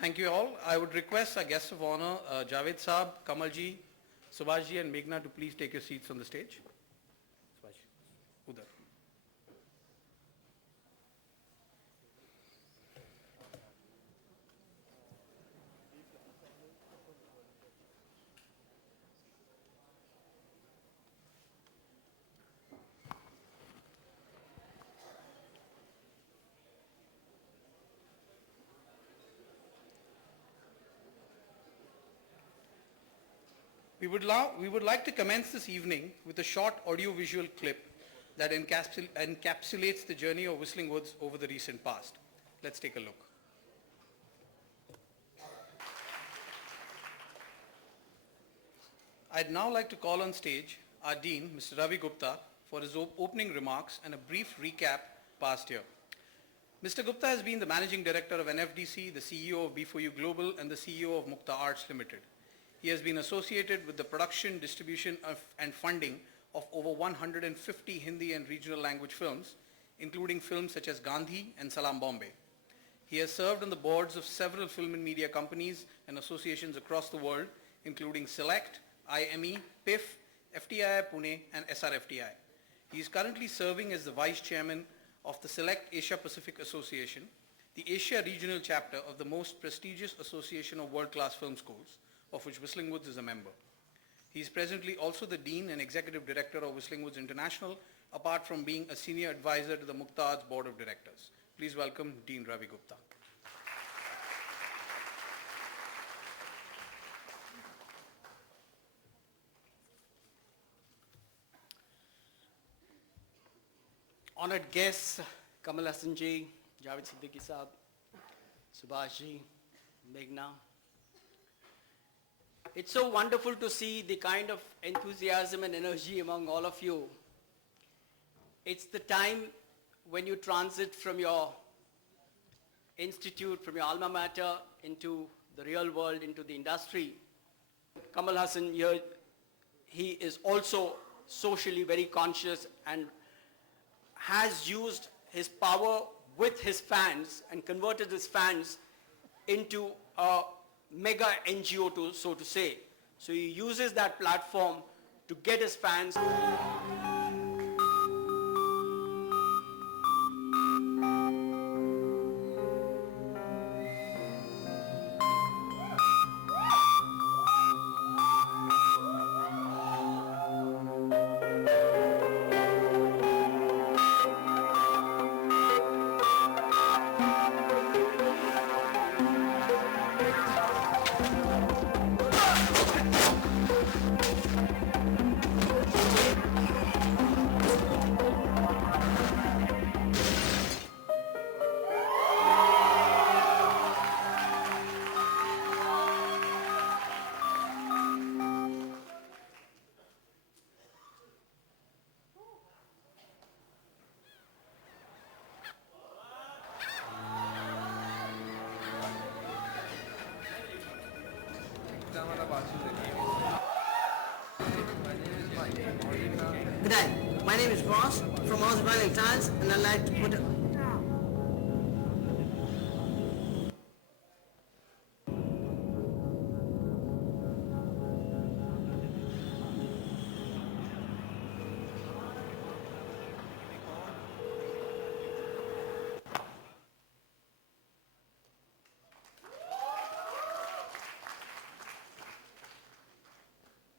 Thank you all. I would request our guests of honor, Javed Saab, Kamal ji, Subhash ji and Meghna to please take your seats on the stage. Subhash, udhar. We would like to commence this evening with a short audio-visual clip that encapsulates the journey of Whistling Woods over the recent past. Let's take a look. I'd now like to call on stage our Dean, Mr. Ravi Gupta, for his opening remarks and a brief recap past year. Mr. Gupta has been the Managing Director of NFDC, the CEO of B4U Global, and the CEO of Mukta Arts Limited. He has been associated with the production, distribution and funding of over 150 Hindi and regional language films, including films such as Gandhi and Salam Bombay. He has served on the boards of several film and media companies and associations across the world, including Select, IME, PIF, FTI Pune and SRFTI. He is currently serving as the Vice Chairman of the Select Asia Pacific Association, the Asia Regional Chapter of the most prestigious association of world-class film schools, of which Whistling Woods is a member. He is presently also the Dean and Executive Director of Whistling Woods International, apart from being a Senior Advisor to the Mukta Arts Board of Directors. Please welcome Dean Ravi Gupta. Honored guests, Kamal Hassan ji, Javed Siddiqui sahab, Subhash ji, Meghna. It's so wonderful to see the kind of enthusiasm and energy among all of you. It's the time when you transit from your institute, from your alma mater into the real world, into the industry. Kamal Hassan here, he is also socially very conscious and has used his power with his fans and converted his fans into a mega NGO, so to say. So he uses that platform to get his fans. Good day. My name is Ross from Australian Times, and I'd like to put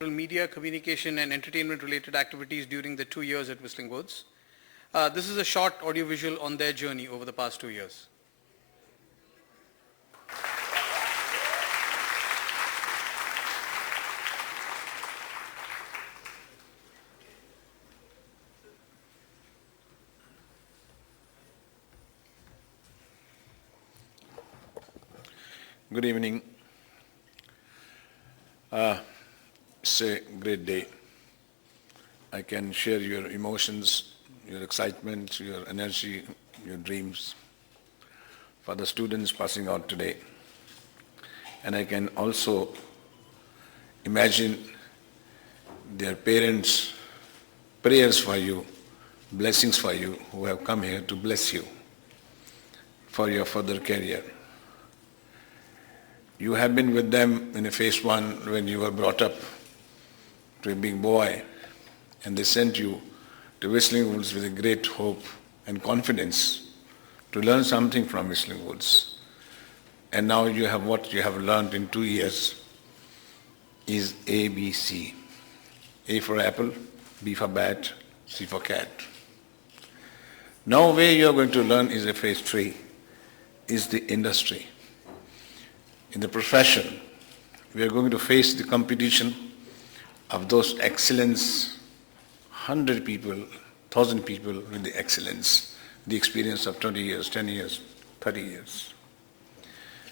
Media, communication and entertainment related activities during the 2 years at Whistling Woods. This is a short audiovisual on their journey over the past 2 years. Good evening. It's a great day. I can share your emotions, your excitement, your energy, your dreams for the students passing out today. And I can also imagine their parents' prayers for you, blessings for you, who have come here to bless you for your further career. You have been with them in a phase 1 when you were brought up to a big boy, and they sent you to Whistling Woods with a great hope and confidence to learn something from Whistling Woods. And now you have what you have learned in 2 years is ABC. A for apple, B for bat, C for cat. Now where you are going to learn is a phase 3, is the industry. In the profession, we are going to face the competition of those excellence, 100 people, 1,000 people with the excellence, the experience of 20 years, 10 years, 30 years.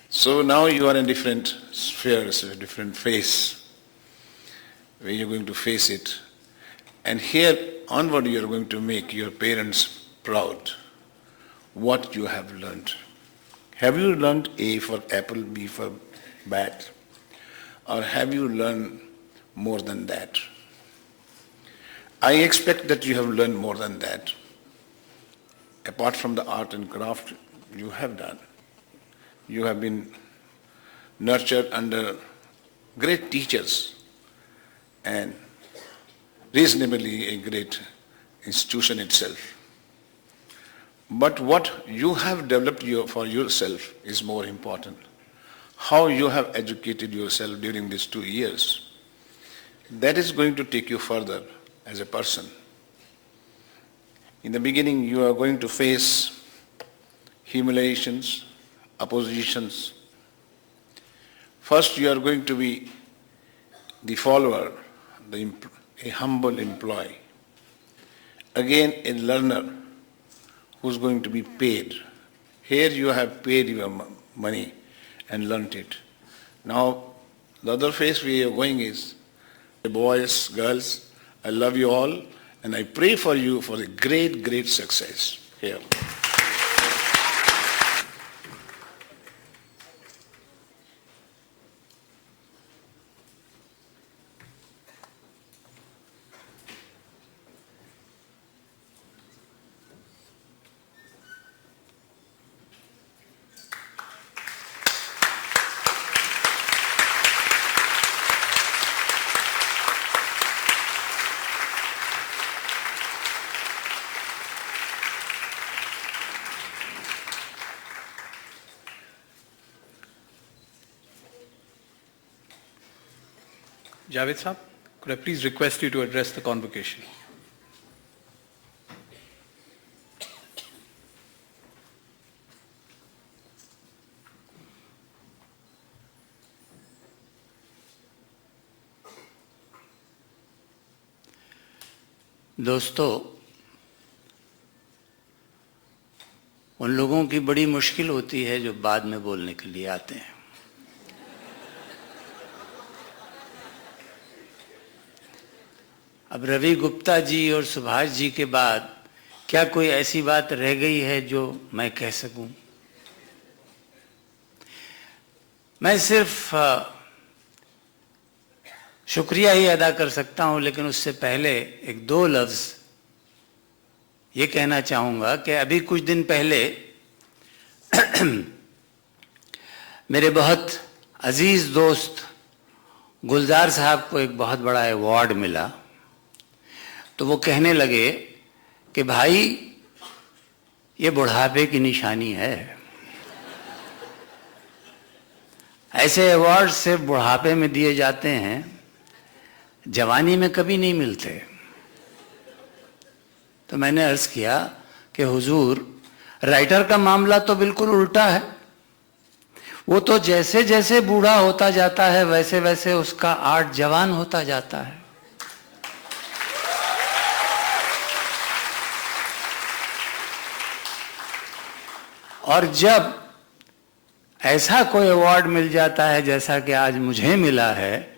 So now you are in different spheres, a different phase, where you're going to face it. And here onward you are going to make your parents proud what you have learned. Have you learned A for apple, B for bat? Or have you learned more than that? I expect that you have learned more than that. Apart from the art and craft you have done, you have been nurtured under great teachers and reasonably a great institution itself. But what you have developed for yourself is more important. How you have educated yourself during these 2 years, that is going to take you further as a person. In the beginning, you are going to face humiliations, oppositions. First, you are going to be the follower, a humble employee. Again, a learner who's going to be paid. Here you have paid your money and learnt it. Now, the other phase we are going is, boys, girls, I love you all, and I pray for you for a great, great success here. Javed Saab, could I please request you to address the convocation? दोस्तों, उन लोगों की बड़ी मुश्किल होती है जो बाद में बोलने के लिए आते हैं। अब रवि गुप्ता जी और सुभाष जी के बाद क्या कोई ऐसी बात रह गई है जो मैं कह सकूं? मैं सिर्फ शुक्रिया ही अदा कर सकता हूं, लेकिन उससे पहले एक दो लफ्ज ये कहना चाहूंगा कि अभी कुछ दिन पहले मेरे बहुत अजीज दोस्त गुलजार साहब को एक बहुत बड़ा अवार्ड मिला। तो वो कहने लगे कि भाई ये बुढ़ापे की निशानी है। ऐसे अवार्ड सिर्फ बुढ़ापे में दिए जाते हैं जवानी में कभी नहीं मिलते। तो मैंने अर्ज किया कि हुजूर, राइटर का मामला तो बिल्कुल उल्टा है। वो तो जैसे जैसे बूढ़ा होता जाता है वैसे वैसे उसका आर्ट जवान होता जाता है। और जब ऐसा कोई अवार्ड मिल जाता है जैसा कि आज मुझे मिला है,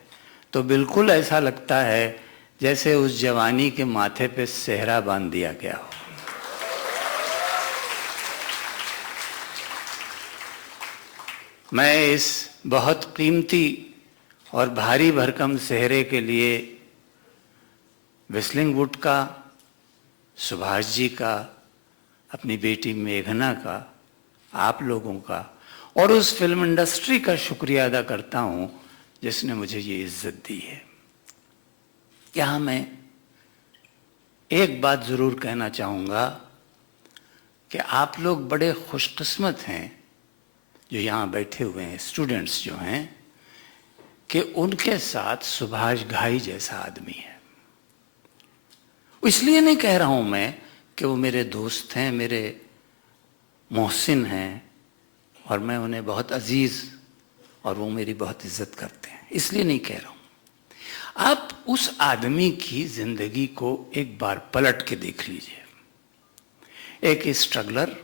तो बिल्कुल ऐसा लगता है जैसे उस जवानी के माथे पे सेहरा बांध दिया गया हो। मैं इस बहुत कीमती और भारी भरकम सेहरे के लिए विस्लिंग वुड का, सुभाष जी का, अपनी बेटी मेघना का, आप लोगों का और उस फिल्म इंडस्ट्री का शुक्रिया अदा करता हूं जिसने मुझे ये इज्जत दी है। यहाँ मैं एक बात जरूर कहना चाहूँगा कि आप लोग बड़े खुशकिस्मत हैं जो यहाँ बैठे हुए हैं, स्टूडेंट्स जो हैं, कि उनके साथ सुभाष घाई जैसा आदमी है। इसलिए नहीं कह रहा हूँ मैं कि वो मेरे दोस्त हैं, मेरे मोहसिन हैं और मैं उन्हें बहुत अजीज और वो मेरी बहुत इज्जत करते हैं, इसलिए नहीं कह रहा हूँ। आप उस आदमी की जिंदगी को एक बार पलट के देख लीजिए। एक स्ट्रगलर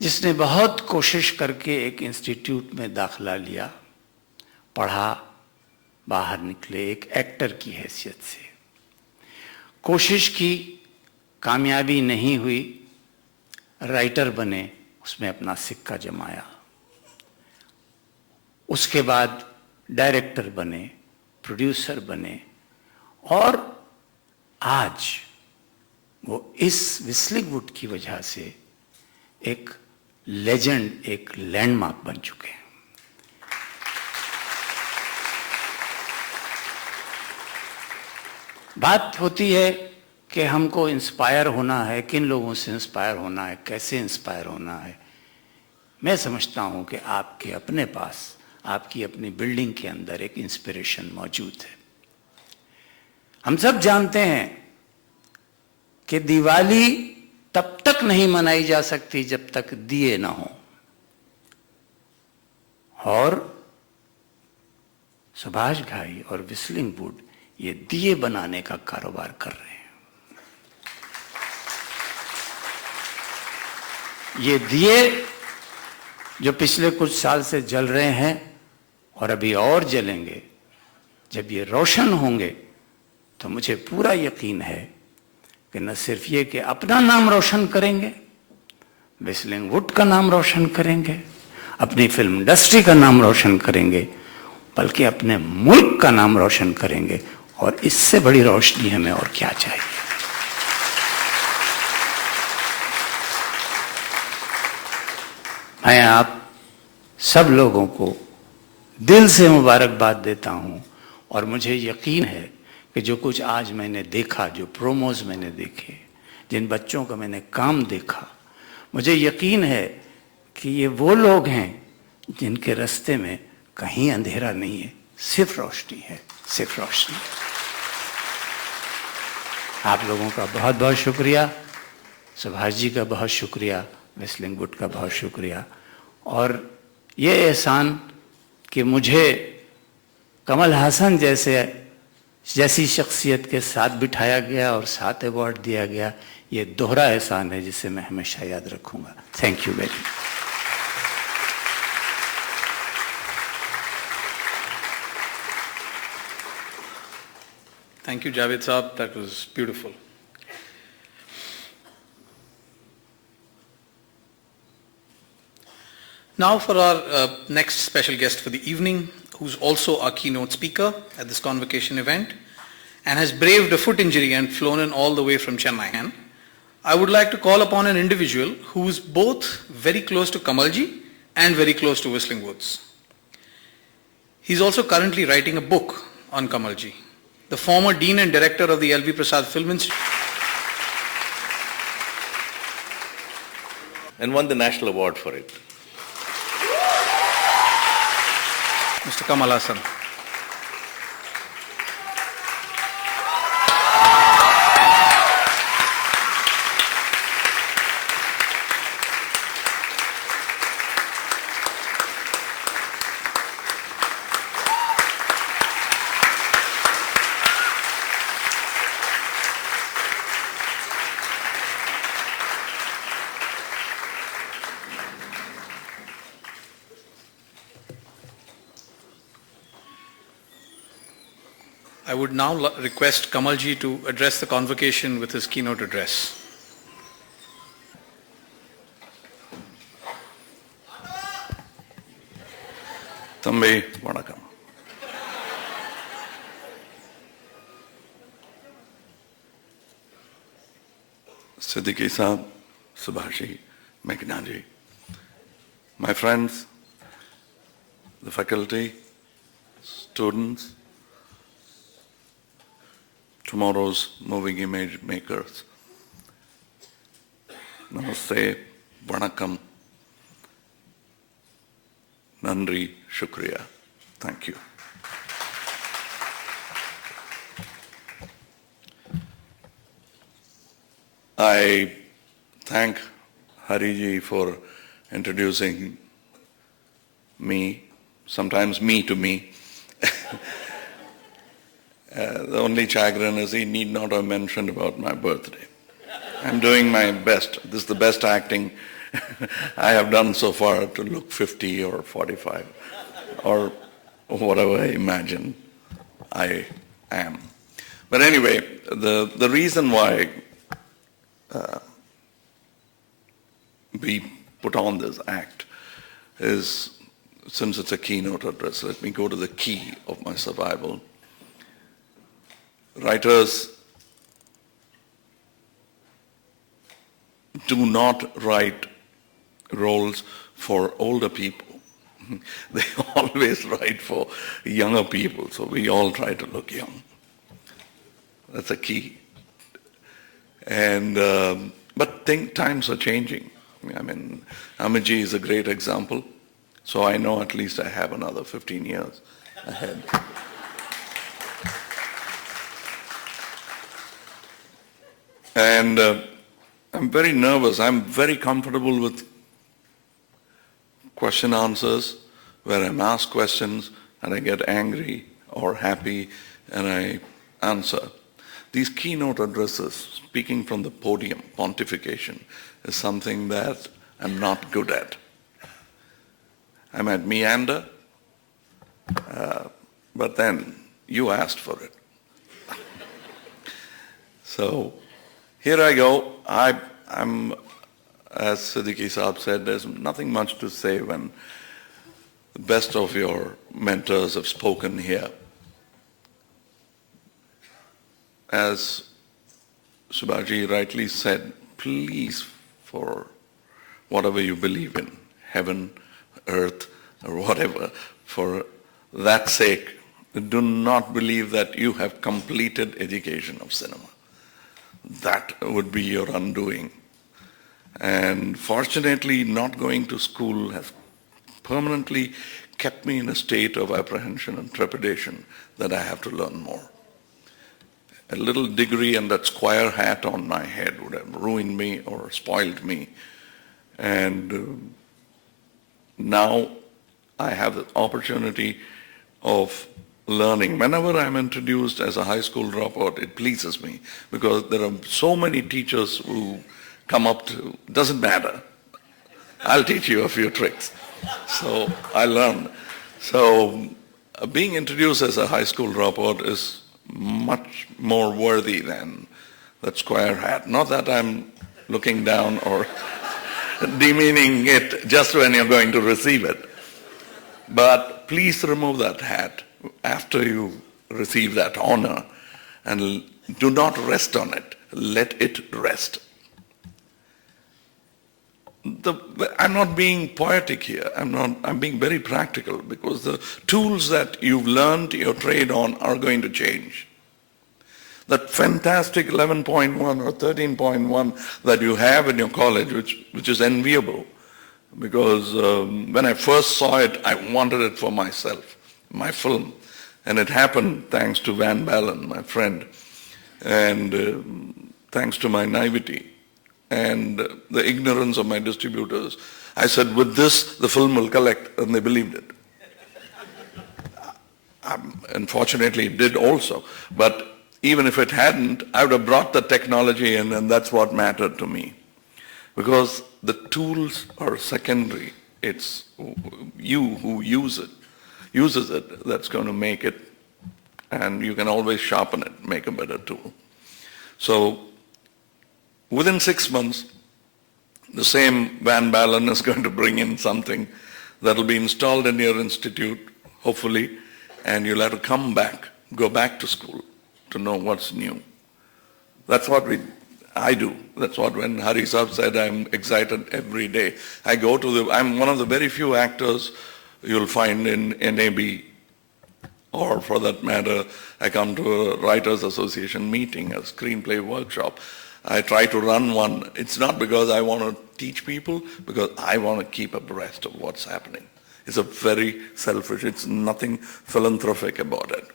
जिसने बहुत कोशिश करके एक इंस्टीट्यूट में दाखिला लिया, पढ़ा, बाहर निकले एक एक्टर की हैसियत से, कोशिश की, कामयाबी नहीं हुई, राइटर बने, उसमें अपना सिक्का जमाया, उसके बाद डायरेक्टर बने, प्रोड्यूसर बने और आज वो इस विस्लिंग वुड की वजह से एक लेजेंड, एक लैंडमार्क बन चुके हैं। बात होती है कि हमको इंस्पायर होना है, किन लोगों से इंस्पायर होना है, कैसे इंस्पायर होना है। मैं समझता हूं कि आपके अपने पास, आपकी अपनी बिल्डिंग के अंदर एक इंस्पिरेशन मौजूद है। हम सब जानते हैं कि दिवाली तब तक नहीं मनाई जा सकती जब तक दिए ना हो, और सुभाष घाई और विस्लिंग वुड ये दिए बनाने का कारोबार कर रहे हैं। ये दिए जो पिछले कुछ साल से जल रहे हैं और अभी और जलेंगे, जब ये रोशन होंगे तो मुझे पूरा यकीन है कि न सिर्फ ये कि अपना नाम रोशन करेंगे, विस्लिंग वुड का नाम रोशन करेंगे, अपनी फिल्म इंडस्ट्री का नाम रोशन करेंगे, बल्कि अपने मुल्क का नाम रोशन करेंगे। और इससे बड़ी रोशनी हमें और क्या चाहिए। मैं आप सब लोगों को दिल से मुबारकबाद देता हूं और मुझे यकीन है कि जो कुछ आज मैंने देखा, जो प्रोमोज मैंने देखे, जिन बच्चों का मैंने काम देखा, मुझे यकीन है कि ये वो लोग हैं जिनके रास्ते में कहीं अंधेरा नहीं है, सिर्फ रोशनी है, सिर्फ रोशनी। आप लोगों का बहुत बहुत शुक्रिया, सुभाष जी का बहुत शुक्रिया, विस्लिंग वुड का बहुत शुक्रिया। और ये एहसान कि मुझे कमल हसन जैसी शख्सियत के साथ बिठाया गया और साथ अवार्ड दिया गया, ये दोहरा एहसान है जिसे मैं हमेशा याद रखूंगा। Thank you very much. Thank you, Javed Saab. That was beautiful. Now for our next special guest for the evening, who's also our keynote speaker at this Convocation event and has braved a foot injury and flown in all the way from Chennai. I would like to call upon an individual who is both very close to Kamalji and very close to Whistling Woods. He's also currently writing a book on Kamalji, the former Dean and Director of the L.V. Prasad Film Institute, and won the national award for it. Mr. Kamal Hassan. I would now request Kamalji to address the convocation with his keynote address. Thambi, vanakkam. Siddiqui Saab, Subhashi, Meghnaji, my friends, the faculty, students, tomorrow's moving image makers. Namaste, vanakkam, nandri, shukriya. Thank you. I thank Hariji for introducing me, sometimes me to me. The only chagrin is he need not have mentioned about my birthday. I'm doing my best. This is the best acting I have done so far to look 50 or 45 or whatever I imagine I am. But anyway, the reason why we put on this act is, since it's a keynote address, let me go to the key of my survival. Writers do not write roles for older people. They always write for younger people, so we all try to look young. That's a key. And but times are changing. I mean, Amiji is a great example. So I know at least I have another 15 years ahead. And I'm very nervous. I'm very comfortable with question answers, where I'm asked questions and I get angry or happy and I answer. These keynote addresses, speaking from the podium, pontification, is something that I'm not good at. I might meander, but then you asked for it. So here I go. I'm, as Siddiqui Saab said, there's nothing much to say when the best of your mentors have spoken here. As Subhaji rightly said, please, for whatever you believe in, heaven, earth, or whatever, for that sake, do not believe that you have completed education of cinema. That would be your undoing. And fortunately, not going to school has permanently kept me in a state of apprehension and trepidation that I have to learn more. A little degree and that square hat on my head would have ruined me or spoiled me. And now I have the opportunity of learning. Whenever I'm introduced as a high school dropout, it pleases me because there are so many teachers who come up to, doesn't matter, I'll teach you a few tricks. So I learn. So being introduced as a high school dropout is much more worthy than that square hat. Not that I'm looking down or demeaning it just when you're going to receive it. But please remove that hat after you receive that honor and do not rest on it. Let it rest. I'm not being poetic here. I'm being very practical because the tools that you've learned your trade on are going to change. That fantastic 11.1 or 13.1 that you have in your college, which is enviable, because when I first saw it, I wanted it for myself, my film. And it happened thanks to Van Balen, my friend, and thanks to my naivety and the ignorance of my distributors. I said, with this, the film will collect, and they believed it. Unfortunately, it did also. But even if it hadn't, I would have brought the technology in, and that's what mattered to me. Because the tools are secondary. It's you who uses it, that's going to make it and you can always sharpen it, make a better tool. So within 6 months, the same Van Balen is going to bring in something that will be installed in your institute, hopefully, and you'll have to come back, go back to school to know what's new. That's what I do. That's what when Hari Saab said, I'm excited every day. I'm one of the very few actors you'll find in NAB, or for that matter, I come to a Writers Association meeting, a screenplay workshop. I try to run one. It's not because I want to teach people, because I want to keep abreast of what's happening. It's a very selfish, it's nothing philanthropic about it.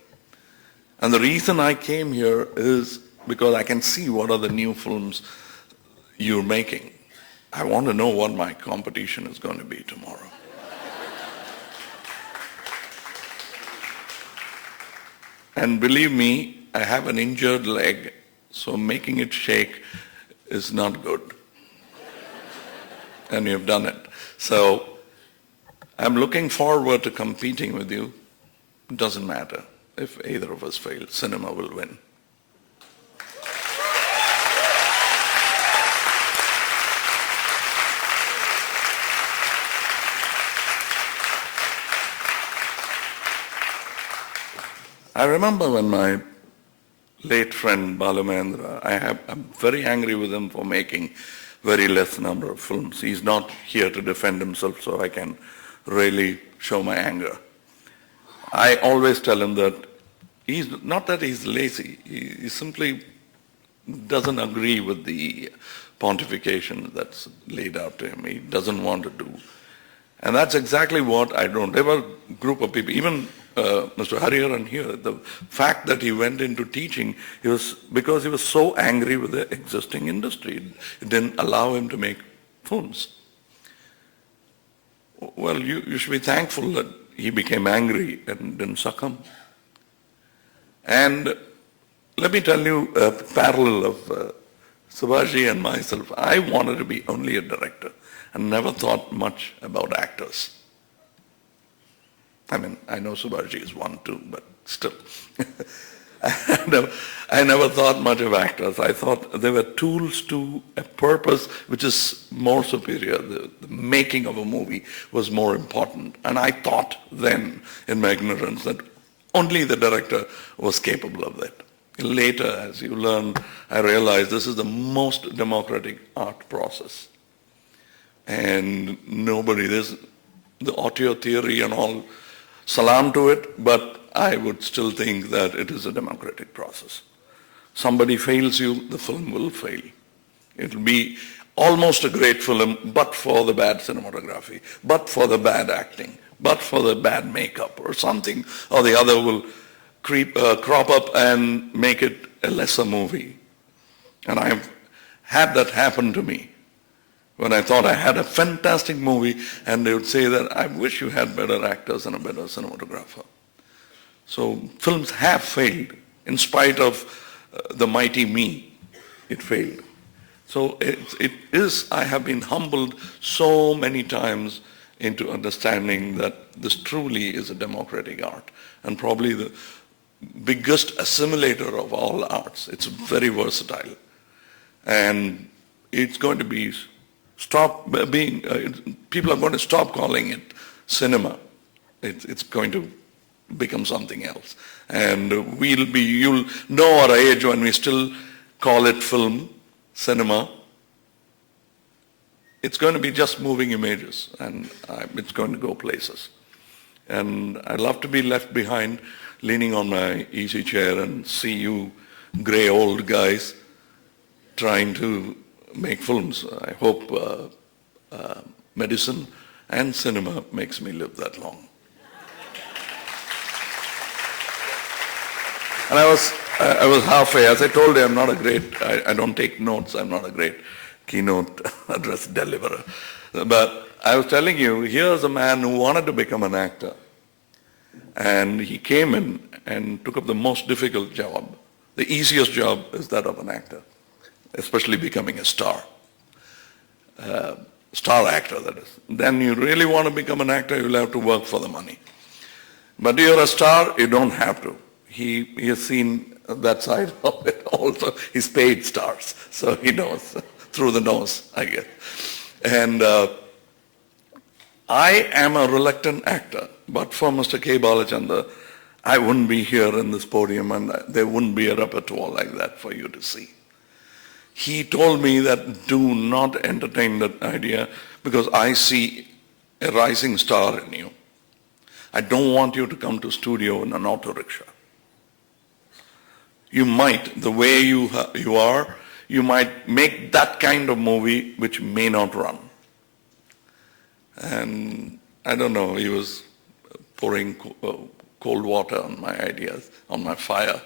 And the reason I came here is because I can see what are the new films you're making. I want to know what my competition is going to be tomorrow. And believe me, I have an injured leg, so making it shake is not good. And you've done it. So I'm looking forward to competing with you. It doesn't matter if either of us fail, cinema will win. I remember when my late friend Balu Mahendra, I'm very angry with him for making very less number of films. He's not here to defend himself, so I can really show my anger. I always tell him that he's not that he's lazy, he simply doesn't agree with the pontification that's laid out to him. He doesn't want to do. And that's exactly what I don't. There were a group of people, even Mr. Hariharan here, the fact that he went into teaching, because he was so angry with the existing industry. It didn't allow him to make films. Well, you should be thankful that he became angry and didn't succumb. And let me tell you a parallel of Subhashi and myself. I wanted to be only a director and never thought much about actors. I mean, I know Subhashi is one too, but still. I never thought much of actors. I thought they were tools to a purpose which is more superior. The making of a movie was more important. And I thought then, in my ignorance, that only the director was capable of that. Later, as you learn, I realized this is the most democratic art process. And there's the auteur theory and all, salam to it, but I would still think that it is a democratic process. Somebody fails you, the film will fail. It will be almost a great film, but for the bad cinematography, but for the bad acting, but for the bad makeup, or something or the other will crop up and make it a lesser movie. And I've had that happen to me. When I thought I had a fantastic movie, and they would say that, I wish you had better actors and a better cinematographer. So films have failed. In spite of the mighty me, it failed. So I have been humbled so many times into understanding that this truly is a democratic art, and probably the biggest assimilator of all arts. It's very versatile. And it's going to be people are going to stop calling it cinema. It's going to become something else. And you'll know our age when we still call it film, cinema. It's going to be just moving images, and it's going to go places. And I'd love to be left behind, leaning on my easy chair and see you gray old guys trying to make films. I hope medicine and cinema makes me live that long. And I was halfway. As I told you, I don't take notes. I'm not a great keynote address deliverer. But I was telling you, here's a man who wanted to become an actor. And he came in and took up the most difficult job. The easiest job is that of an actor, especially becoming a star. Star actor, that is. Then you really want to become an actor, you'll have to work for the money. But you're a star, you don't have to. he has seen that side of it also. He's paid stars, so he knows through the nose, I guess. And I am a reluctant actor, but for Mr. K. Balachandra, I wouldn't be here in this podium and there wouldn't be a repertoire like that for you to see. He told me that do not entertain that idea because I see a rising star in you. I don't want you to come to studio in an auto rickshaw. You might, the way you are, you might make that kind of movie which may not run. And I don't know, he was pouring cold water on my ideas, on my fire.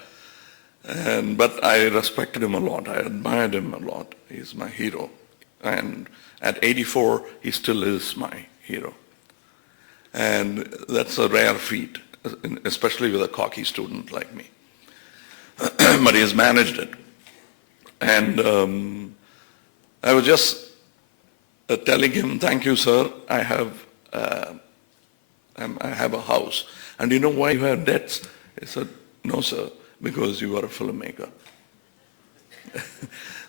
But I respected him a lot. I admired him a lot. He's my hero. And at 84, he still is my hero. And that's a rare feat, especially with a cocky student like me. But he has managed it. And I was just telling him, thank you, sir, I have a house. And you know why you have debts? He said, no, sir, because you are a filmmaker.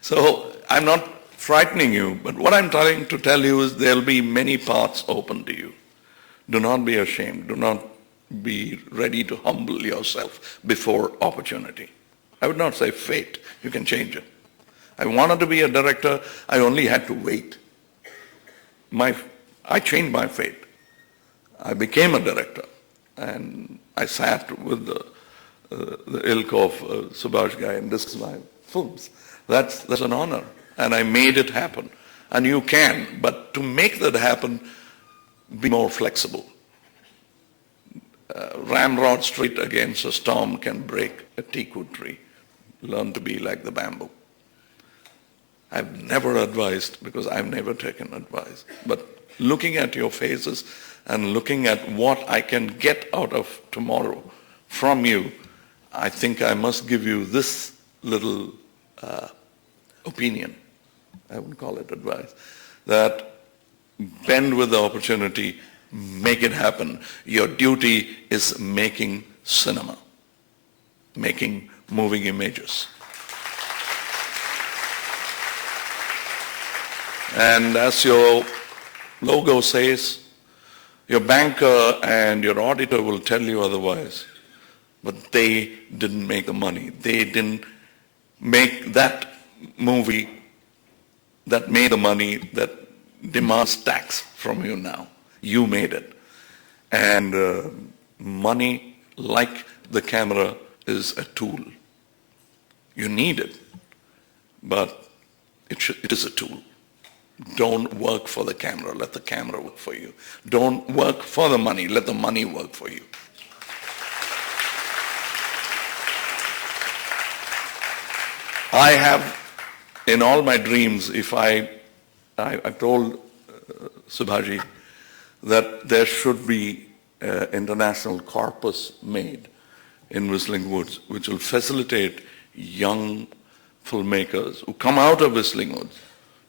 So I'm not frightening you, but what I'm trying to tell you is there'll be many paths open to you. Do not be ashamed. Do not be ready to humble yourself before opportunity. I would not say fate. You can change it. I wanted to be a director. I only had to wait. I changed my fate. I became a director, and I sat with the ilk of Subhash Guy and discussed my films. That's an honor, and I made it happen. And you can, but to make that happen, be more flexible. Ramrod straight against a storm can break a teakwood tree. Learn to be like the bamboo. I've never advised because I've never taken advice. But looking at your faces and looking at what I can get out of tomorrow from you, I think I must give you this little opinion. I wouldn't call it advice. That bend with the opportunity, make it happen. Your duty is making cinema, making moving images. And as your logo says, your banker and your auditor will tell you otherwise, but they didn't make the money. They didn't make that movie that made the money that demands tax from you now. You made it. And money, like the camera, is a tool. You need it, but it is a tool. Don't work for the camera, let the camera work for you. Don't work for the money, let the money work for you. I have, in all my dreams, I told Subhaji that there should be an international corpus made in Whistling Woods, which will facilitate young filmmakers who come out of Whistling Woods.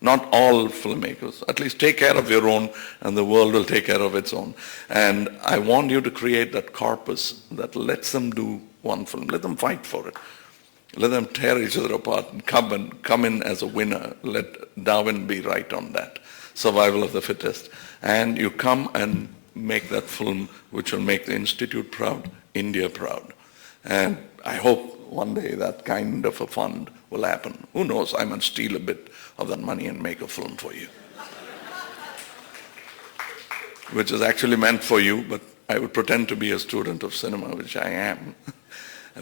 Not all filmmakers. At least take care of your own and the world will take care of its own. And I want you to create that corpus that lets them do one film. Let them fight for it. Let them tear each other apart and come in as a winner. Let Darwin be right on that. Survival of the fittest. And you come and make that film which will make the Institute proud, India proud. And I hope one day that kind of a fund will happen. Who knows, I might steal a bit of that money and make a film for you. Which is actually meant for you, but I would pretend to be a student of cinema, which I am.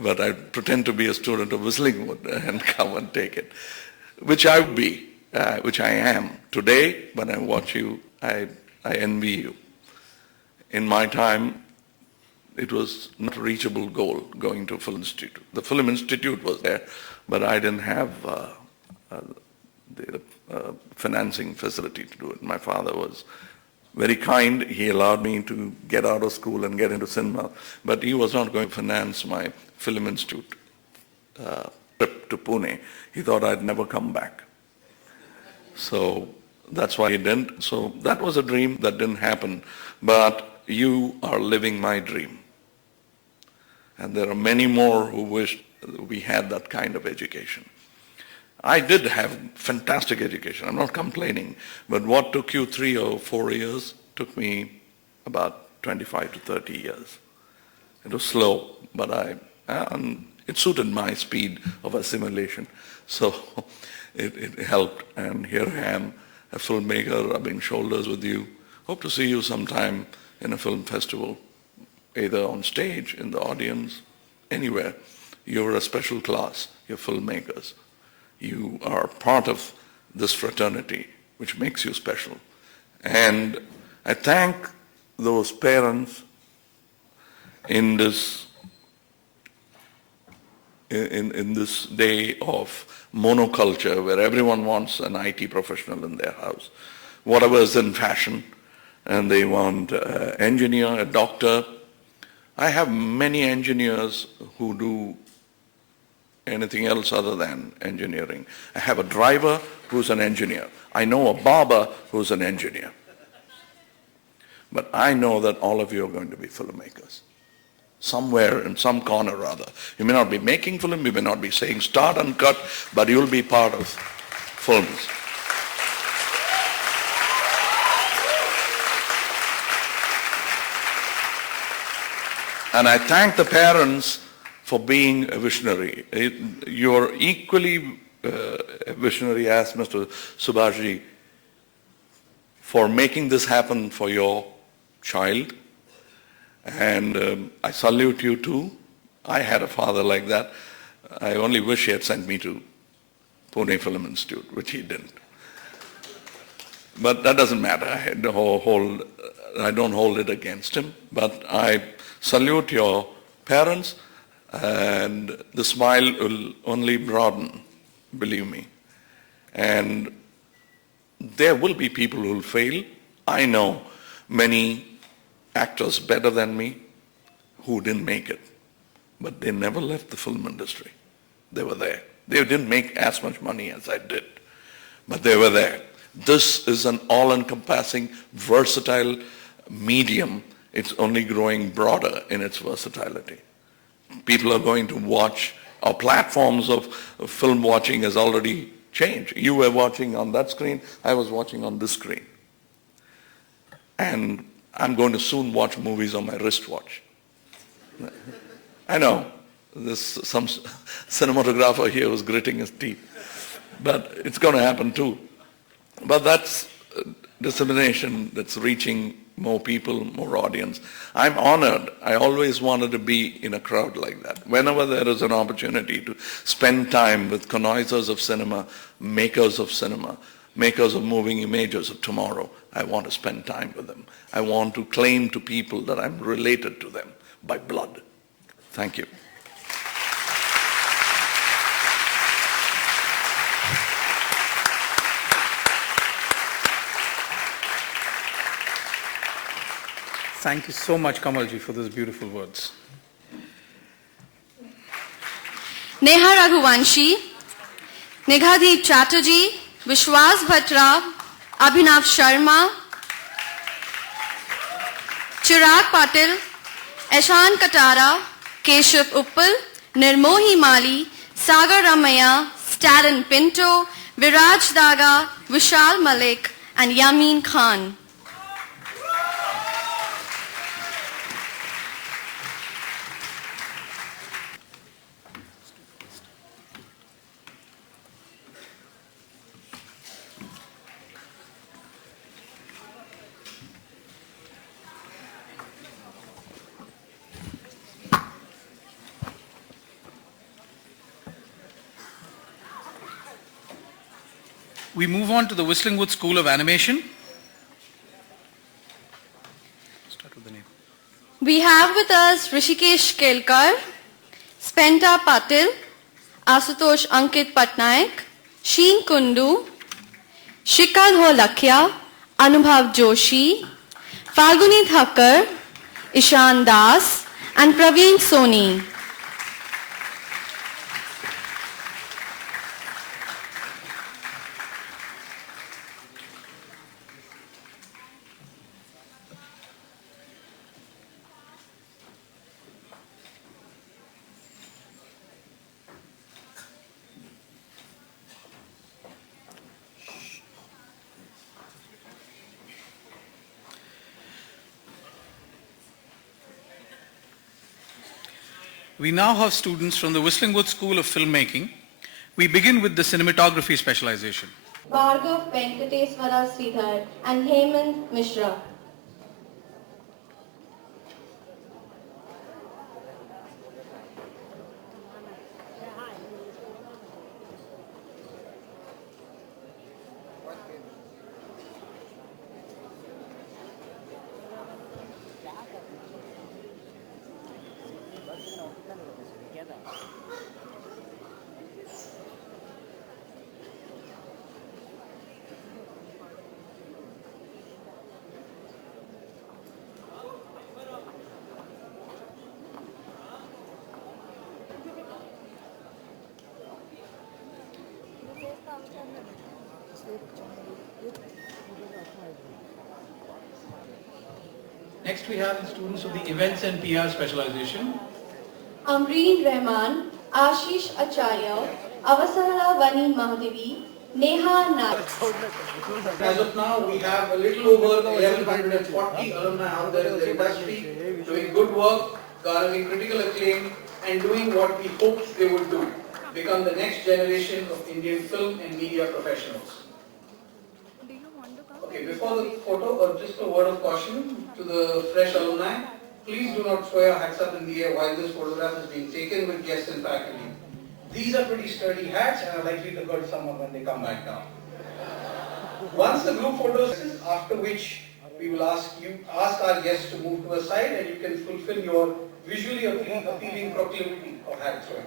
But I pretend to be a student of Whistling Wood and come and take it. Which I would be, which I am. Today, when I watch you, I envy you. In my time, it was not a reachable goal going to a film institute. The Film Institute was there, but I didn't have the financing facility to do it. My father was very kind. He allowed me to get out of school and get into cinema, but he was not going to finance my Film Institute trip to Pune. He thought I'd never come back. So that's why he didn't. So that was a dream that didn't happen, but you are living my dream. And there are many more who wish we had that kind of education. I did have fantastic education. I'm not complaining. But what took you 3 or 4 years took me about 25 to 30 years. It was slow, but it suited my speed of assimilation. So it helped. And here I am, a filmmaker rubbing shoulders with you. Hope to see you sometime in a film festival, either on stage, in the audience, anywhere. You're a special class. You're filmmakers. You are part of this fraternity, which makes you special. And I thank those parents in this day of monoculture where everyone wants an IT professional in their house, whatever is in fashion, and they want an engineer, a doctor. I have many engineers who do anything else other than engineering. I have a driver who's an engineer. I know a barber who's an engineer. But I know that all of you are going to be filmmakers. Somewhere in some corner or other. You may not be making film, you may not be saying start and cut, but you'll be part of films. And I thank the parents for being a visionary. You're equally a visionary as Mr. Subhashji for making this happen for your child. And I salute you too. I had a father like that. I only wish he had sent me to Pune Film Institute, which he didn't. But that doesn't matter. I don't hold it against him. But I salute your parents, and the smile will only broaden, believe me. And there will be people who will fail. I know many actors better than me who didn't make it, but they never left the film industry. They were there. They didn't make as much money as I did, but they were there. This is an all-encompassing, versatile medium. It's only growing broader in its versatility. People are going to watch. Our platforms of film watching has already changed. You were watching on that screen. I was watching on this screen. And I'm going to soon watch movies on my wristwatch. I know. Some cinematographer here was gritting his teeth. But it's going to happen too. But that's dissemination that's reaching more people, more audience. I'm honored. I always wanted to be in a crowd like that. Whenever there is an opportunity to spend time with connoisseurs of cinema, makers of moving images of tomorrow, I want to spend time with them. I want to claim to people that I'm related to them by blood. Thank you. Thank you so much, Kamalji, for those beautiful words. Neha Raghuvanshi, Nighadeep Chatterjee, Vishwas Bhatra, Abhinav Sharma, Chirag Patil, Eshan Katara, Keshav Uppal, Nirmohi Mali, Sagar Ramaya, Stalin Pinto, Viraj Daga, Vishal Malik, and Yamin Khan. We move on to the Whistlingwood School of Animation. Start with the name. We have with us Rishikesh Kelkar, Spenta Patil, Asutosh Ankit Patnaik, Sheen Kundu, Shikadho Lakhya, Anubhav Joshi, Falguni Thakkar, Ishan Das, and Praveen Soni. We now have students from the Whistling Wood School of Filmmaking. We begin with the cinematography specialization. Bhargav Venkateswara Sridhar and Hemant Mishra. Next we have the students of the Events and PR specialization. Amreen Rahman, Ashish Acharya, Avasara Vani Mahadevi, Neha Nath. As of now, we have a little over 1140 alumni out there in the industry doing good work, garnering critical acclaim, and doing what we hoped they would do, become the next generation of Indian film and media professionals. Okay, before the photo, just a word of caution to the fresh alumni. Please do not throw your hats up in the air while this photograph is being taken with guests and faculty. These are pretty sturdy hats and are likely to hurt someone when they come back down. Once the group photos, after which we will ask our guests to move to a side and you can fulfill your visually appealing proclivity of hat throwing.